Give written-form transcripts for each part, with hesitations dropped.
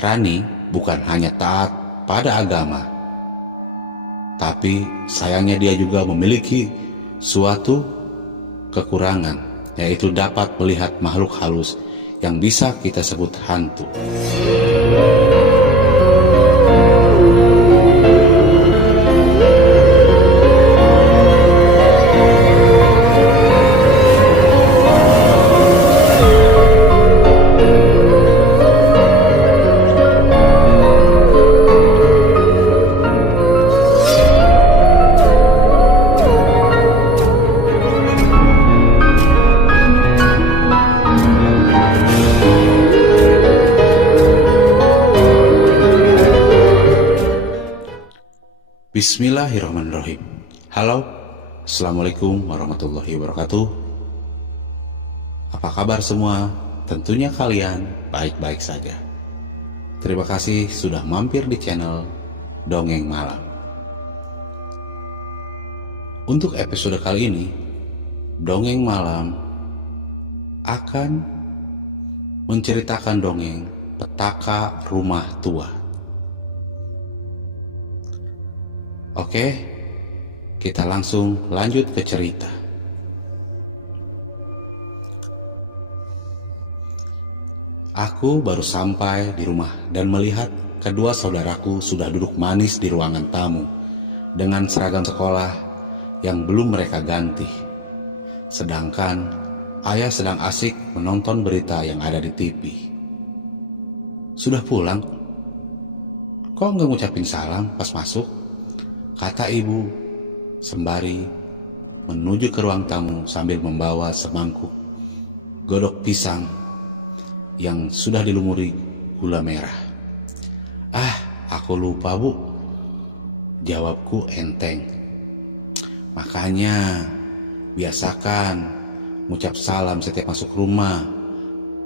Rani bukan hanya taat pada agama, tapi sayangnya dia juga memiliki suatu kekurangan, yaitu dapat melihat makhluk halus yang bisa kita sebut hantu. Bismillahirrahmanirrahim. Halo, Assalamualaikum warahmatullahi wabarakatuh. Apa kabar semua? Tentunya kalian baik-baik saja. Terima kasih sudah mampir di channel Dongeng Malam. Untuk episode kali ini, Dongeng Malam akan menceritakan dongeng Petaka Rumah Tua. Oke, kita langsung lanjut ke cerita. Aku baru sampai di rumah dan melihat kedua saudaraku sudah duduk manis di ruangan tamu dengan seragam sekolah yang belum mereka ganti. Sedangkan ayah sedang asik menonton berita yang ada di TV. Sudah pulang? Kok nggak ngucapin salam pas masuk? Kata ibu sembari menuju ke ruang tamu sambil membawa semangkuk godok pisang yang sudah dilumuri gula merah. Aku lupa bu, jawabku enteng. Makanya biasakan ngucap salam setiap masuk rumah.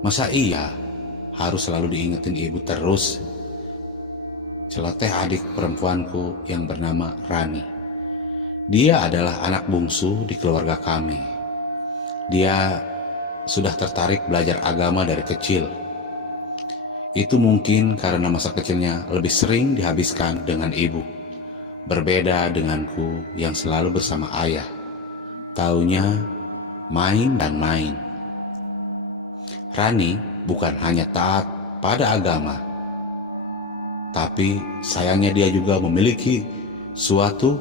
Masa iya harus selalu diingetin ibu terus? Celoteh adik perempuanku yang bernama Rani. Dia adalah anak bungsu di keluarga kami. Dia sudah tertarik belajar agama dari kecil. Itu mungkin karena masa kecilnya lebih sering dihabiskan dengan ibu. Berbeda denganku yang selalu bersama ayah. Taunya main dan main. Rani bukan hanya taat pada agama, tapi sayangnya dia juga memiliki suatu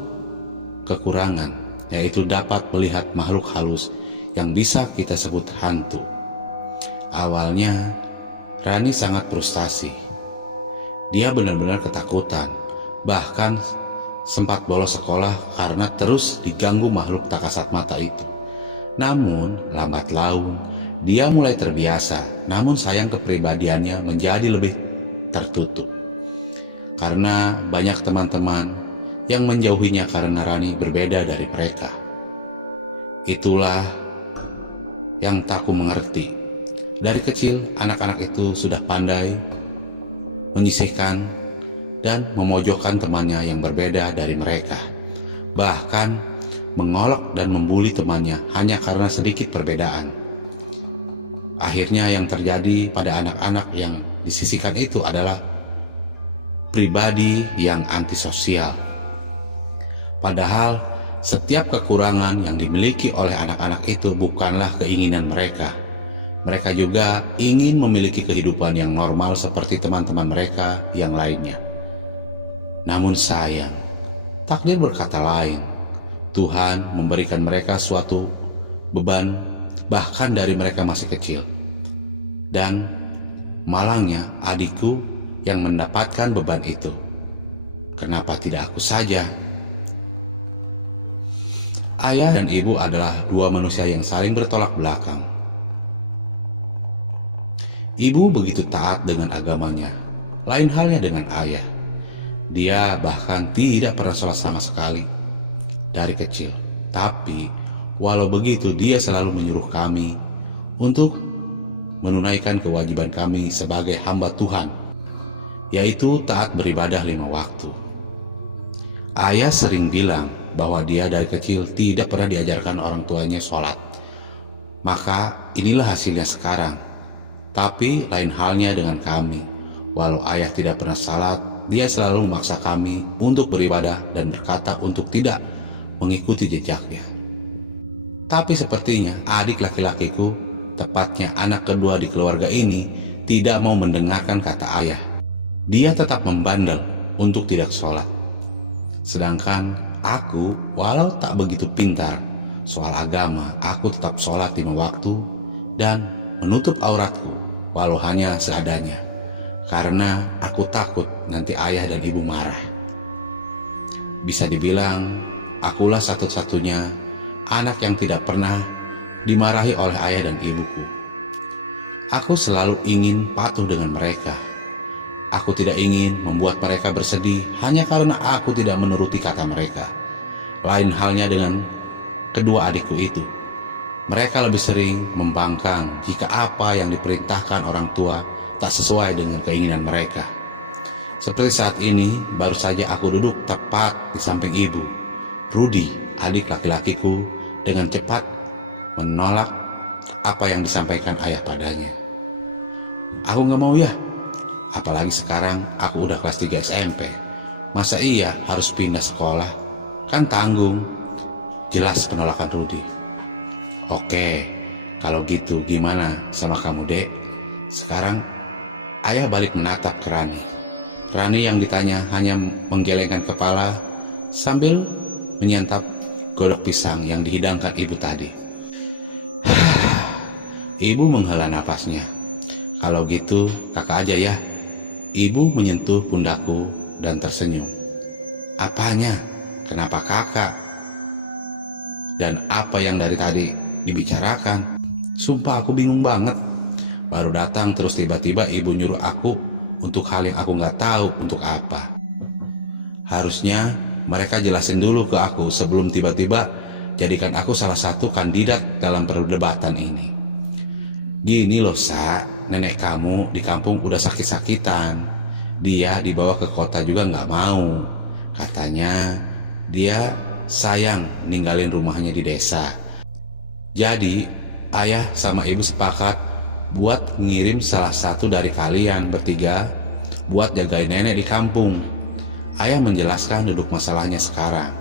kekurangan, yaitu dapat melihat makhluk halus yang bisa kita sebut hantu. Awalnya Rani sangat frustasi. Dia benar-benar ketakutan, bahkan sempat bolos sekolah karena terus diganggu makhluk tak kasat mata itu. Namun lambat laun dia mulai terbiasa, namun sayang kepribadiannya menjadi lebih tertutup. Karena banyak teman-teman yang menjauhinya karena Rani berbeda dari mereka. Itulah yang tak ku mengerti. Dari kecil anak-anak itu sudah pandai menyisihkan dan memojokkan temannya yang berbeda dari mereka. Bahkan mengolok dan membuli temannya hanya karena sedikit perbedaan. Akhirnya yang terjadi pada anak-anak yang disisihkan itu adalah pribadi yang antisosial. Padahal setiap kekurangan yang dimiliki oleh anak-anak itu bukanlah keinginan mereka. Mereka juga ingin memiliki kehidupan yang normal seperti teman-teman mereka yang lainnya. Namun sayang, takdir berkata lain. Tuhan memberikan mereka suatu beban bahkan dari mereka masih kecil. Dan malangnya adikku yang mendapatkan beban itu. Kenapa tidak aku saja? Ayah dan ibu adalah dua manusia yang saling bertolak belakang. Ibu begitu taat dengan agamanya, lain halnya dengan ayah. Dia bahkan tidak pernah sholat sama sekali dari kecil. Tapi walau begitu dia selalu menyuruh kami untuk menunaikan kewajiban kami sebagai hamba Tuhan, yaitu taat beribadah 5 waktu. Ayah sering bilang bahwa dia dari kecil tidak pernah diajarkan orang tuanya sholat. Maka inilah hasilnya sekarang. Tapi lain halnya dengan kami. Walau ayah tidak pernah salat, dia selalu memaksa kami untuk beribadah dan berkata untuk tidak mengikuti jejaknya. Tapi sepertinya adik laki-lakiku, tepatnya anak kedua di keluarga ini, tidak mau mendengarkan kata ayah. Dia tetap membandel untuk tidak sholat. Sedangkan aku, walau tak begitu pintar soal agama, aku tetap sholat 5 waktu dan menutup auratku walau hanya seadanya. Karena aku takut nanti ayah dan ibu marah. Bisa dibilang, akulah satu-satunya anak yang tidak pernah dimarahi oleh ayah dan ibuku. Aku selalu ingin patuh dengan mereka. Aku tidak ingin membuat mereka bersedih hanya karena aku tidak menuruti kata mereka. Lain halnya dengan kedua adikku itu. Mereka lebih sering membangkang jika apa yang diperintahkan orang tua tak sesuai dengan keinginan mereka. Seperti saat ini, baru saja aku duduk tepat di samping ibu. Rudy, adik laki-lakiku, dengan cepat menolak apa yang disampaikan ayah padanya. Aku gak mau ya, apalagi sekarang aku udah kelas 3 SMP. Masa iya harus pindah sekolah? Kan tanggung. Jelas penolakan Rudy. Oke, kalau gitu gimana sama kamu, Dek? Sekarang ayah balik menatap ke Rani. Rani yang ditanya hanya menggelengkan kepala sambil menyantap godok pisang yang dihidangkan ibu tadi. Ibu menghela napasnya. Kalau gitu kakak aja ya. Ibu menyentuh pundakku dan tersenyum. Apanya? Kenapa kakak? Dan apa yang dari tadi dibicarakan? Sumpah aku bingung banget. Baru datang terus tiba-tiba ibu nyuruh aku untuk hal yang aku nggak tahu untuk apa. Harusnya mereka jelasin dulu ke aku sebelum tiba-tiba jadikan aku salah satu kandidat dalam perdebatan ini. Gini loh Sa, nenek kamu di kampung udah sakit-sakitan. Dia dibawa ke kota juga nggak mau. Katanya dia sayang ninggalin rumahnya di desa. Jadi ayah sama ibu sepakat buat ngirim salah satu dari kalian bertiga buat jagain nenek di kampung. Ayah menjelaskan duduk masalahnya sekarang.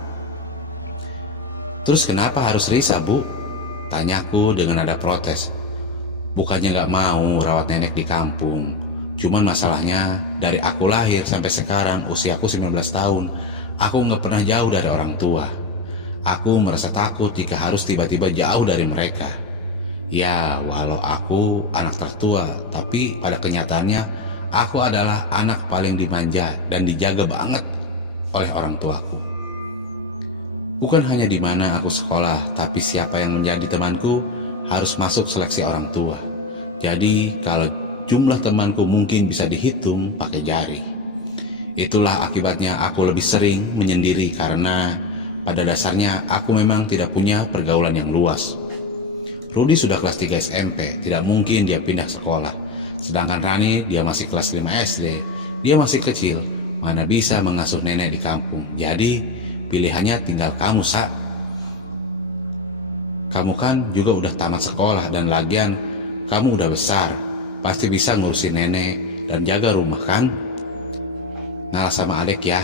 Terus kenapa harus Risa, Bu? Tanyaku dengan nada protes. Bukannya gak mau rawat nenek di kampung. Cuman masalahnya dari aku lahir sampai sekarang usiaku 19 tahun, aku gak pernah jauh dari orang tua. Aku merasa takut jika harus tiba-tiba jauh dari mereka. Ya, walau aku anak tertua, tapi pada kenyataannya aku adalah anak paling dimanja dan dijaga banget oleh orang tuaku. Bukan hanya di mana aku sekolah, tapi siapa yang menjadi temanku harus masuk seleksi orang tua. Jadi kalau jumlah temanku mungkin bisa dihitung pakai jari. Itulah akibatnya aku lebih sering menyendiri karena pada dasarnya aku memang tidak punya pergaulan yang luas. Rudy sudah kelas 3 SMP, tidak mungkin dia pindah sekolah. Sedangkan Rani, dia masih kelas 5 SD, dia masih kecil, mana bisa mengasuh nenek di kampung. Jadi, pilihannya tinggal kamu, Sa. Kamu kan juga udah tamat sekolah dan lagian kamu udah besar, pasti bisa ngurusin nenek dan jaga rumah kan? Ngalah sama adik ya,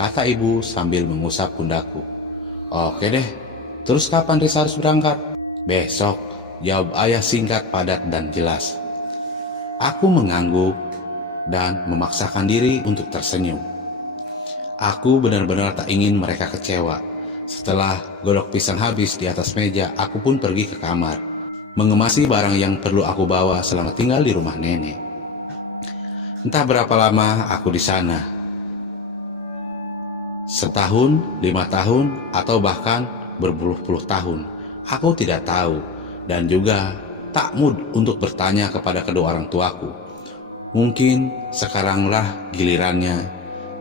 kata ibu sambil mengusap pundakku. Oke deh, terus kapan Risa harus berangkat? Besok, jawab ayah singkat, padat, dan jelas. Aku mengangguk dan memaksakan diri untuk tersenyum. Aku benar-benar tak ingin mereka kecewa. Setelah godok pisang habis di atas meja, aku pun pergi ke kamar, mengemasi barang yang perlu aku bawa selama tinggal di rumah nenek. Entah berapa lama aku di sana. Setahun, 5 tahun, atau bahkan berpuluh-puluh tahun. Aku tidak tahu dan juga tak mood untuk bertanya kepada kedua orang tuaku. Mungkin sekaranglah gilirannya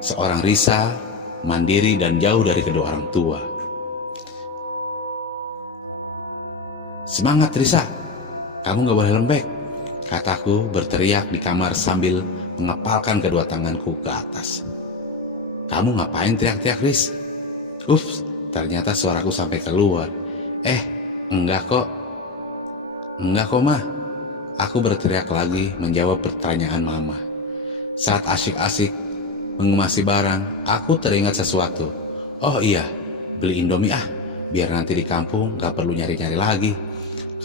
seorang Risa mandiri dan jauh dari kedua orang tua. Semangat Risa, kamu gak boleh lembek, kataku berteriak di kamar sambil mengepalkan kedua tanganku ke atas. Kamu ngapain teriak-teriak, Riz? Ups, ternyata suaraku sampai keluar. Enggak kok. Enggak kok, Mah. Aku berteriak lagi menjawab pertanyaan Mama. Saat asyik-asyik mengemasi barang, aku teringat sesuatu. Oh iya, beli Indomie ah, biar nanti di kampung gak perlu nyari-nyari lagi,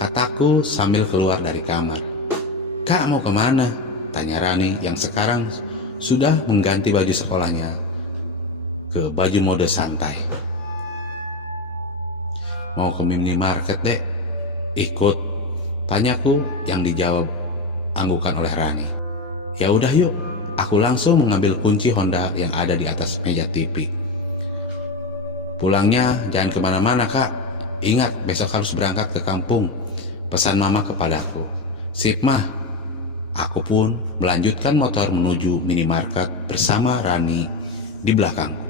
kataku sambil keluar dari kamar. Kak, mau kemana? Tanya Rani yang sekarang sudah mengganti baju sekolahnya ke baju mode santai. Mau ke minimarket dek. Ikut, tanyaku yang dijawab anggukan oleh Rani. Ya udah yuk, aku langsung mengambil kunci Honda yang ada di atas meja TV. Pulangnya jangan kemana-mana kak, ingat besok harus berangkat ke kampung, pesan mama kepadaku. Sip mah. Aku pun melanjutkan motor menuju minimarket bersama Rani di belakangku.